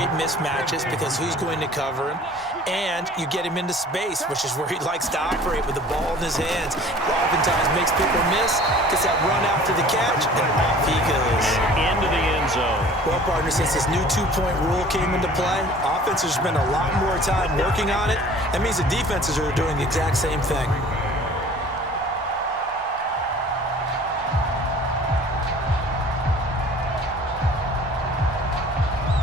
create mismatches because who's going to cover him, and you get him into space, which is where he likes to operate with the ball in his hands. Oftentimes makes people miss, gets that run after the catch, and off he goes. Into the end zone. Well, partner, since this new two-point rule came into play, offenses spend a lot more time working on it. That means the defenses are doing the exact same thing.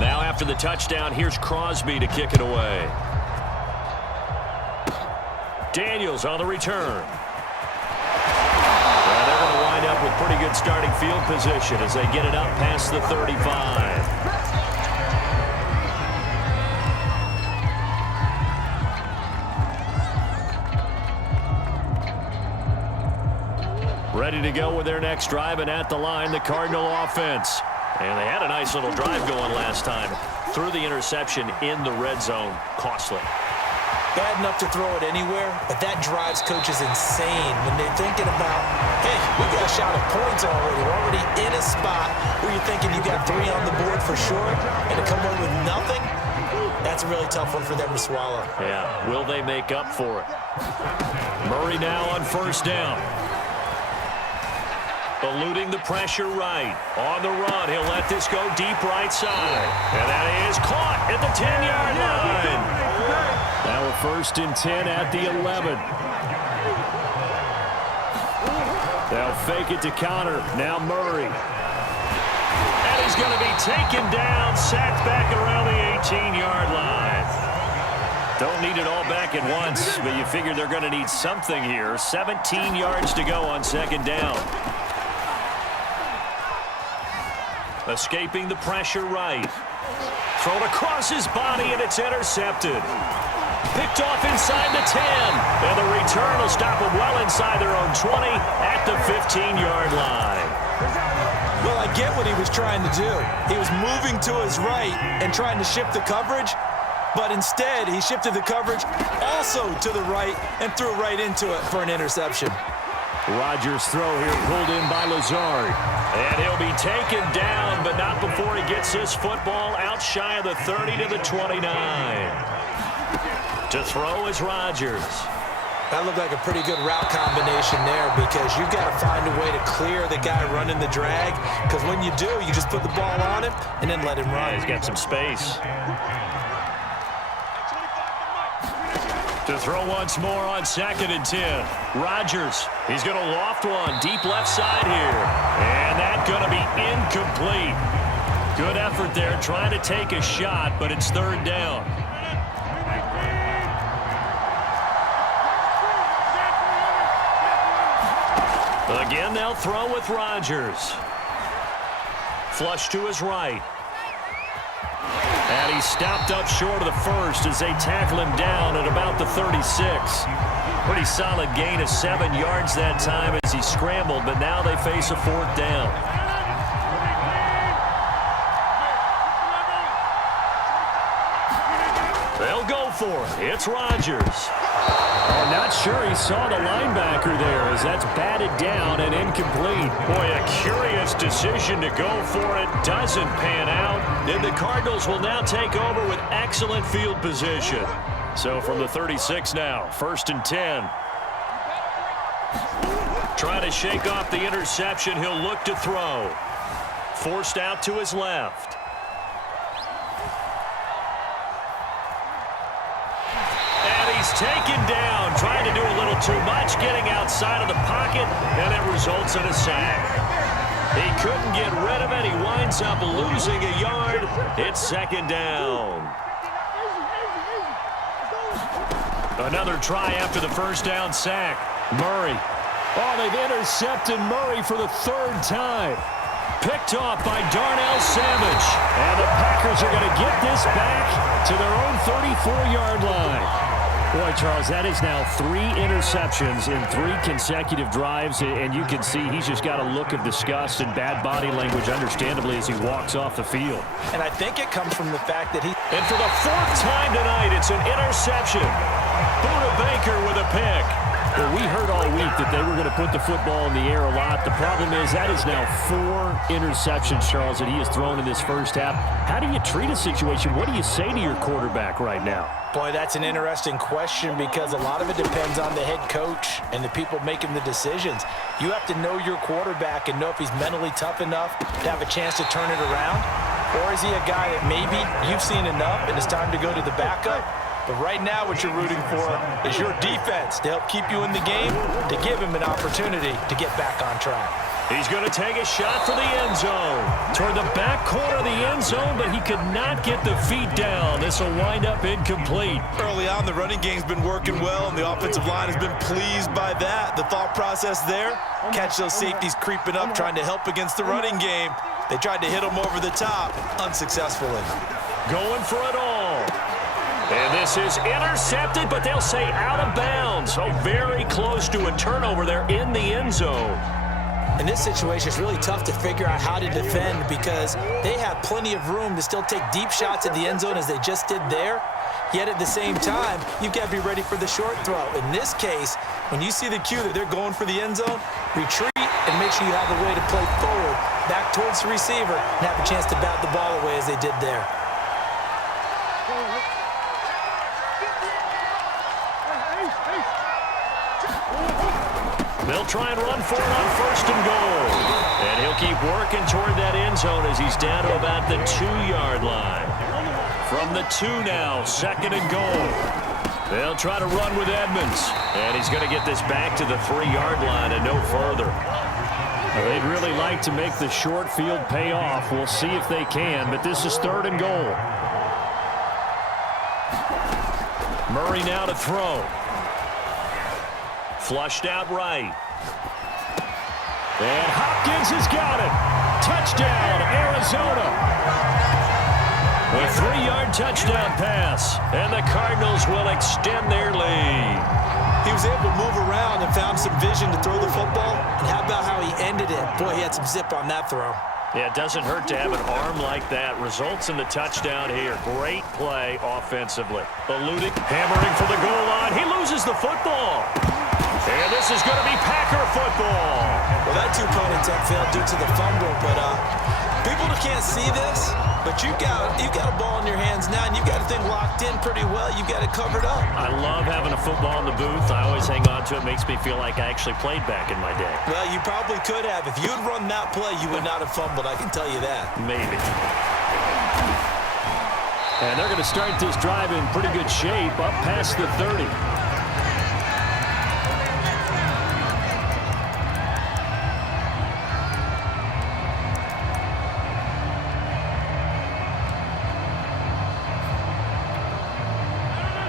Now after the touchdown, here's Crosby to kick it away. Daniels on the return. Well, they're going to wind up with pretty good starting field position as they get it up past the 35. Ready to go with their next drive, and at the line, the Cardinal offense. And they had a nice little drive going last time. Threw the interception in the red zone. Costly. Bad enough to throw it anywhere, but that drives coaches insane when they're thinking about, hey, we got a shot at points already. We're already in a spot where you're thinking you got 3 on the board for sure, and to come away with nothing, that's a really tough one for them to swallow. Yeah, will they make up for it? Murray now on first down. Eluding the pressure right. On the run, he'll let this go deep right side. And that is caught at the 10-yard line. Now a 1st and 10 at the 11. They'll fake it to counter. Now Murray. And he's going to be taken down, sacked back around the 18-yard line. Don't need it all back at once, but you figure they're going to need something here. 17 yards to go on 2nd down. Escaping the pressure right. Thrown across his body, and it's intercepted. Picked off inside the 10. And the return will stop them well inside their own 20 at the 15-yard line. Well, I get what he was trying to do. He was moving to his right and trying to shift the coverage, but instead he shifted the coverage also to the right and threw right into it for an interception. Rodgers' throw here pulled in by Lazard. And he'll be taken down, but not before he gets this football out shy of the 30 to the 29. To throw is Rodgers. That looked like a pretty good route combination there because you've got to find a way to clear the guy running the drag, because when you do, you just put the ball on him and then let him run. He's got some space. To throw once more on 2nd and 10. Rodgers, he's going to loft one deep left side here. And that's going to be incomplete. Good effort there trying to take a shot, but it's 3rd down. Again, they'll throw with Rodgers. Flush to his right. And he stopped up short of the 1st as they tackle him down at about the 36. Pretty solid gain of 7 yards that time as he scrambled, but now they face a 4th down. They'll go for it. It's Rodgers. Oh, not sure he saw the linebacker there as that's batted down and incomplete. Boy, a curious decision to go for it. Doesn't pan out. And the Cardinals will now take over with excellent field position. So from the 36 now, 1st and 10. Trying to shake off the interception. He'll look to throw. Forced out to his left. He's taken down, trying to do a little too much, getting outside of the pocket, and it results in a sack. He couldn't get rid of it. He winds up losing a yard. It's 2nd down. Another try after the 1st down sack. Murray. Oh, they've intercepted Murray for the 3rd time. Picked off by Darnell Savage. And the Packers are going to get this back to their own 34-yard line. Boy, Charles, that is now 3 interceptions in 3 consecutive drives, and you can see he's just got a look of disgust and bad body language, understandably, as he walks off the field. And I think it comes from the fact that he... And for the 4th time tonight, it's an interception. Buda Baker with a pick. Well, we heard all week that they were going to put the football in the air a lot. The problem is that is now 4 interceptions, Charles, that he has thrown in this first half. How do you treat a situation? What do you say to your quarterback right now? Boy, that's an interesting question because a lot of it depends on the head coach and the people making the decisions. You have to know your quarterback and know if he's mentally tough enough to have a chance to turn it around. Or is he a guy that maybe you've seen enough and it's time to go to the backup? But right now what you're rooting for is your defense to help keep you in the game, to give him an opportunity to get back on track. He's going to take a shot for the end zone. Toward the back corner of the end zone, but he could not get the feet down. This will wind up incomplete. Early on, the running game's been working well, and the offensive line has been pleased by that. The thought process there, catch those safeties creeping up, trying to help against the running game. They tried to hit him over the top, unsuccessfully. Going for it all. And this is intercepted, but they'll say out of bounds. So very close to a turnover there in the end zone. In this situation, it's really tough to figure out how to defend because they have plenty of room to still take deep shots at the end zone as they just did there. Yet at the same time, you've got to be ready for the short throw. In this case, when you see the cue that they're going for the end zone, retreat and make sure you have a way to play forward, back towards the receiver, and have a chance to bat the ball away as they did there. They'll try and run for it on 1st and goal. And he'll keep working toward that end zone as he's down to about the 2-yard line. From the 2 now, 2nd and goal. They'll try to run with Edmonds. And he's going to get this back to the 3-yard line and no further. Well, they'd really like to make the short field pay off. We'll see if they can, but this is 3rd and goal. Murray now to throw. Flushed out right. And Hopkins has got it. Touchdown, Arizona. A 3-yard touchdown pass. And the Cardinals will extend their lead. He was able to move around and found some vision to throw the football. And how about how he ended it? Boy, he had some zip on that throw. Yeah, it doesn't hurt to have an arm like that. Results in the touchdown here. Great play offensively. Eluding, hammering for the goal line. He loses the football. And this is going to be Packer football. Well, that 2-point attempt failed due to the fumble, but people can't see this, but you've got a ball in your hands now, and you've got a thing locked in pretty well. You've got it covered up. I love having a football in the booth. I always hang on to it. It makes me feel like I actually played back in my day. Well, you probably could have. If you'd run that play, you would not have fumbled. I can tell you that. Maybe. And they're going to start this drive in pretty good shape, up past the 30.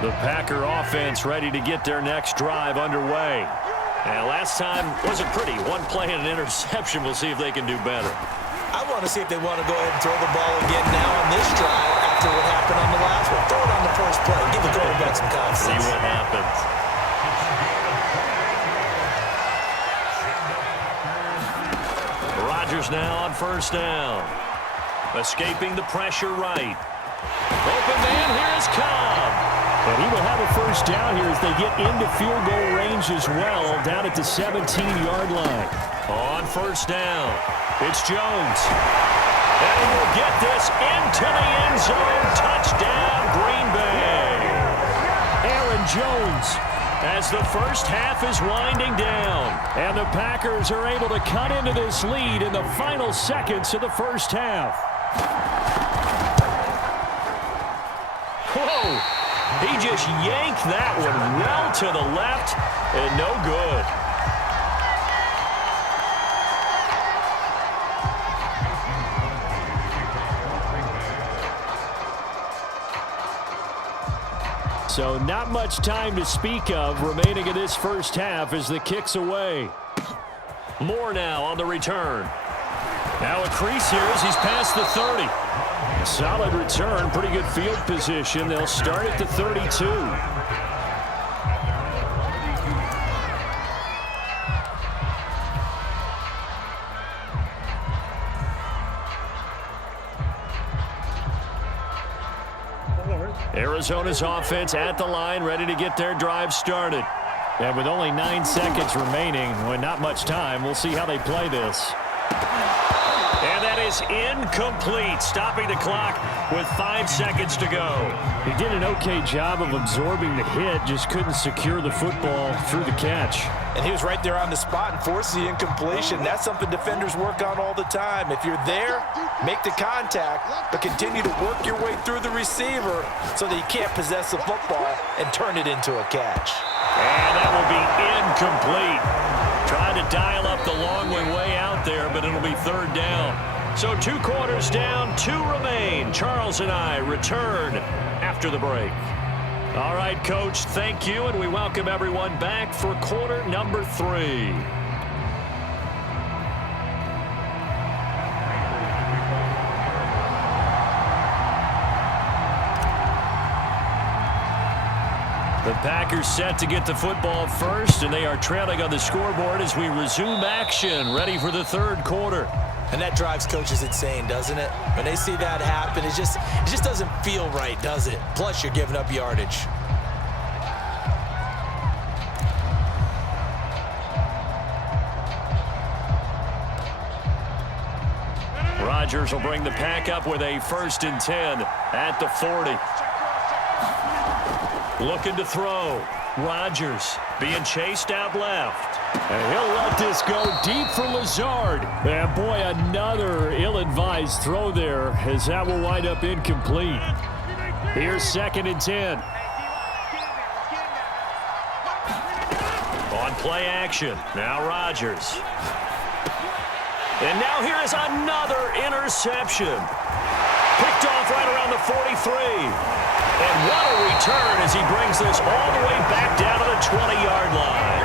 The Packer offense ready to get their next drive underway. And last time wasn't pretty. 1 play and an interception. We'll see if they can do better. I want to see if they want to go ahead and throw the ball again now on this drive after what happened on the last one. Throw it on the first play. Give the quarterback some confidence. See what happens. Rodgers now on 1st down. Escaping the pressure right. Open man, here is Cobb. And he will have a 1st down here as they get into field goal range as well, down at the 17-yard line. On 1st down, it's Jones. And he will get this into the end zone. Touchdown, Green Bay. Aaron Jones as the first half is winding down. And the Packers are able to cut into this lead in the final seconds of the first half. Whoa! He just yanked that one well to the left and no good. So not much time to speak of remaining in this first half as the kick's away. More now on the return. Now a crease here as he's past the 30. Solid return, pretty good field position. They'll start at the 32. Arizona's offense at the line, ready to get their drive started. And with only 9 seconds remaining, well, not much time, we'll see how they play this. And that is incomplete, stopping the clock with 5 seconds to go. He did an okay job of absorbing the hit, just couldn't secure the football through the catch. And he was right there on the spot and forced the incompletion. That's something defenders work on all the time. If you're there, make the contact, but continue to work your way through the receiver so that you can't possess the football and turn it into a catch. And that will be incomplete. Trying to dial up the long way out there, but it'll be 3rd down. So 2 quarters down, 2 remain. Charles and I return after the break. All right, Coach, thank you, and we welcome everyone back for quarter number 3. The Packers set to get the football first, and they are trailing on the scoreboard as we resume action, ready for the 3rd quarter. And that drives coaches insane, doesn't it? When they see that happen, it just doesn't feel right, does it? Plus, you're giving up yardage. Rodgers will bring the pack up with a 1st and 10 at the 40. Looking to throw. Rodgers being chased out left. And he'll let this go deep for Lazard. And boy, another ill-advised throw there as that will wind up incomplete. Here's 2nd and 10. On play action. Now Rodgers. And now here is another interception. Picked off right around the 43. And what a return as he brings this all the way back down to the 20-yard line.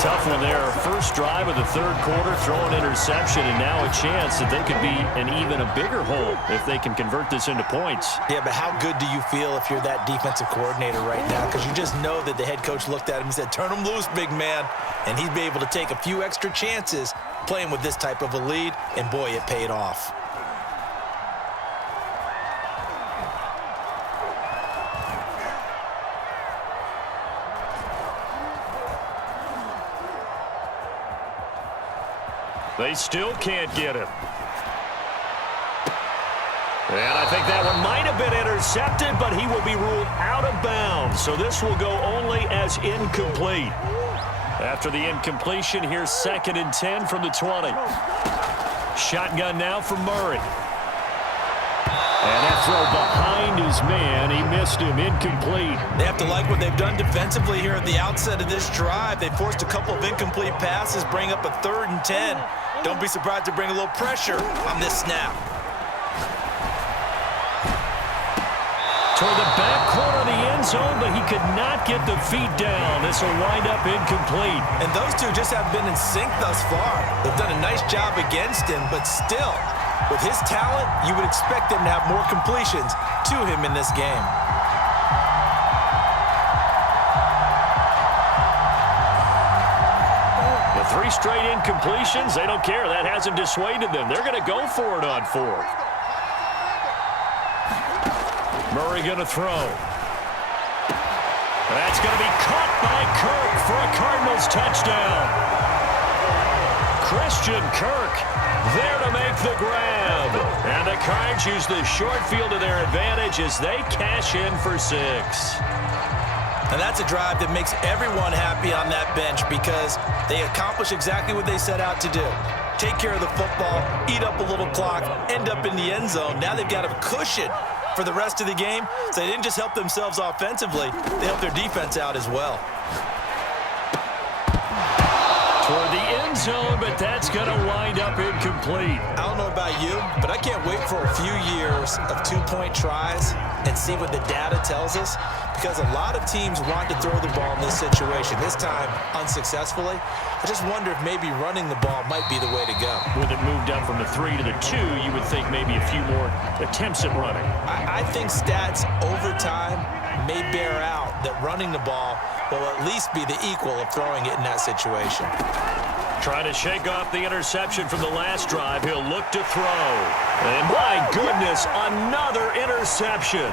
Tough one there. First drive of the 3rd quarter, throwing interception, and now a chance that they could be in even a bigger hole if they can convert this into points. Yeah, but how good do you feel if you're that defensive coordinator right now? Because you just know that the head coach looked at him and said, turn him loose, big man. And he'd be able to take a few extra chances playing with this type of a lead, and boy, it paid off. They still can't get him. And I think that one might have been intercepted, but he will be ruled out of bounds. So this will go only as incomplete. After the incompletion, here's 2nd and 10 from the 20. Shotgun now from Murray. And that throw behind his man. He missed him. Incomplete. They have to like what they've done defensively here at the outset of this drive. They forced a couple of incomplete passes, bring up a 3rd and 10. Don't be surprised to bring a little pressure on this snap. Toward the back corner of the end zone, but he could not get the feet down. This will wind up incomplete. And those two just have been in sync thus far. They've done a nice job against him, but still, with his talent, you would expect them to have more completions to him in this game. The 3 straight incompletions, they don't care. That hasn't dissuaded them. They're going to go for it on 4th. Murray going to throw. That's going to be caught by Kirk for a Cardinals touchdown. Christian Kirk there to make the grab. And the Cards use the short field to their advantage as they cash in for 6. And that's a drive that makes everyone happy on that bench because they accomplish exactly what they set out to do. Take care of the football, eat up a little clock, end up in the end zone. Now they've got a cushion for the rest of the game. So they didn't just help themselves offensively, they helped their defense out as well. Toward the end zone, but that's going to wind up incomplete. I don't know about you, but I can't wait for a few years of 2-point tries and see what the data tells us, because a lot of teams want to throw the ball in this situation, this time unsuccessfully. I just wonder if maybe running the ball might be the way to go. With it moved up from the 3 to the 2, you would think maybe a few more attempts at running. I think stats over time may bear out that running the ball will at least be the equal of throwing it in that situation. Trying to shake off the interception from the last drive. He'll look to throw. And my goodness, another interception.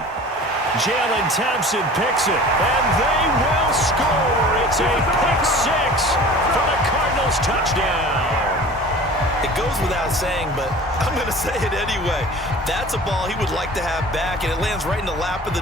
Jalen Thompson picks it, and they will score. It's a pick six for the Cardinals touchdown. It goes without saying, but I'm going to say it anyway. That's a ball he would like to have back, and it lands right in the lap of the